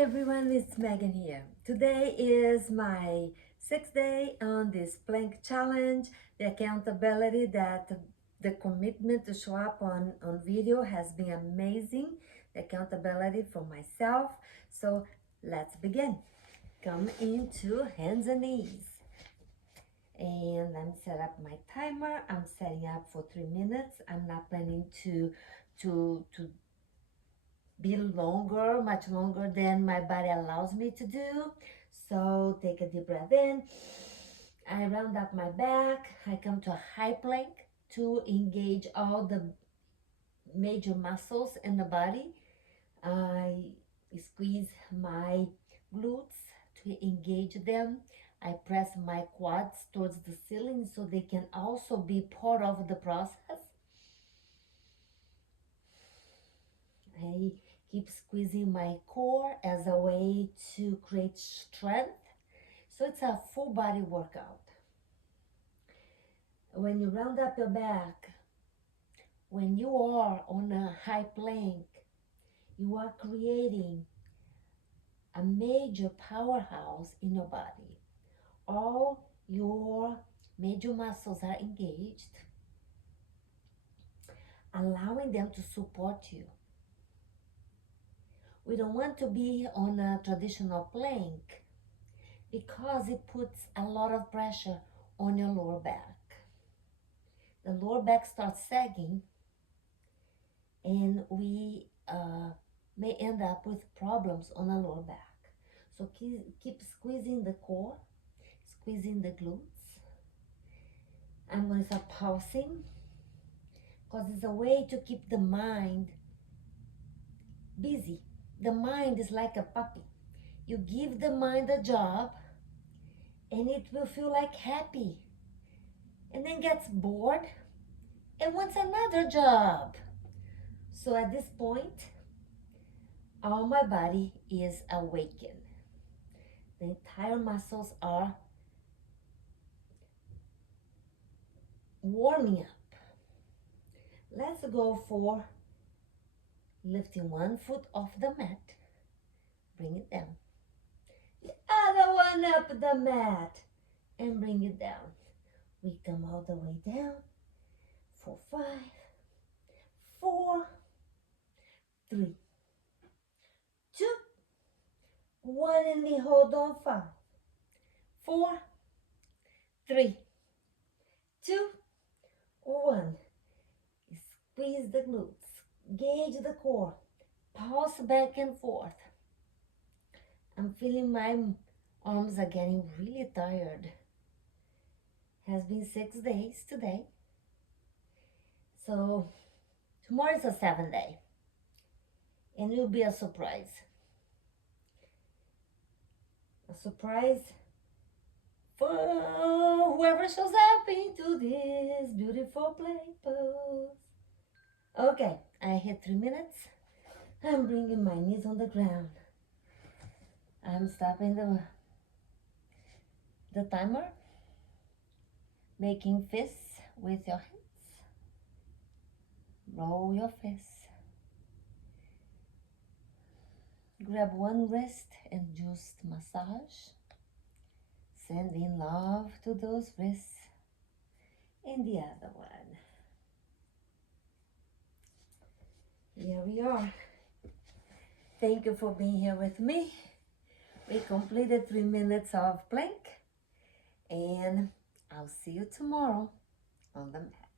everyone, it's Megan here. Today is my 6th day on this plank challenge. The accountability the commitment to show up on video has been amazing. The accountability for myself. So let's begin. Come into hands and knees. And I'm set up my timer. I'm setting up for 3 minutes. I'm not planning to be longer, much longer than my body allows me to do. So take a deep breath in. I round up my back. I come to a high plank to engage all the major muscles in the body. I squeeze my glutes to engage them. I press my quads towards the ceiling so they can also be part of the process. I keep squeezing my core as a way to create strength. So it's a full body workout. When you round up your back, when you are on a high plank, you are creating a major powerhouse in your body. All your major muscles are engaged, allowing them to support you. We don't want to be on a traditional plank because it puts a lot of pressure on your lower back. The lower back starts sagging and we may end up with problems on the lower back. So keep squeezing the core, squeezing the glutes. I'm going to start pulsing because it's a way to keep the mind busy. The mind is like a puppy. You give the mind a job and it will feel like happy and then gets bored and wants another job. So at this point, all my body is awakened. The entire muscles are warming up. Let's go for lifting one foot off the mat. Bring it down. The other one up the mat and bring it down. We come all the way down for 5, 4, 3, 2, 1, and we hold on 5, 4, 3, 2, 1. Squeeze the glutes, gauge the core, pulse back and forth. I'm feeling my arms are getting really tired. Has been 6 days today. So tomorrow is a 7th day. And it will be a surprise. A surprise for whoever shows up into this beautiful play pose. Okay, I hit 3 minutes. I'm bringing my knees on the ground. I'm stopping the timer. Making fists with your hands. Roll your fists. Grab one wrist and just massage. Sending love to those wrists and the other one. Here we are. Thank you for being here with me. We completed 3 minutes of plank and I'll see you tomorrow on the mat.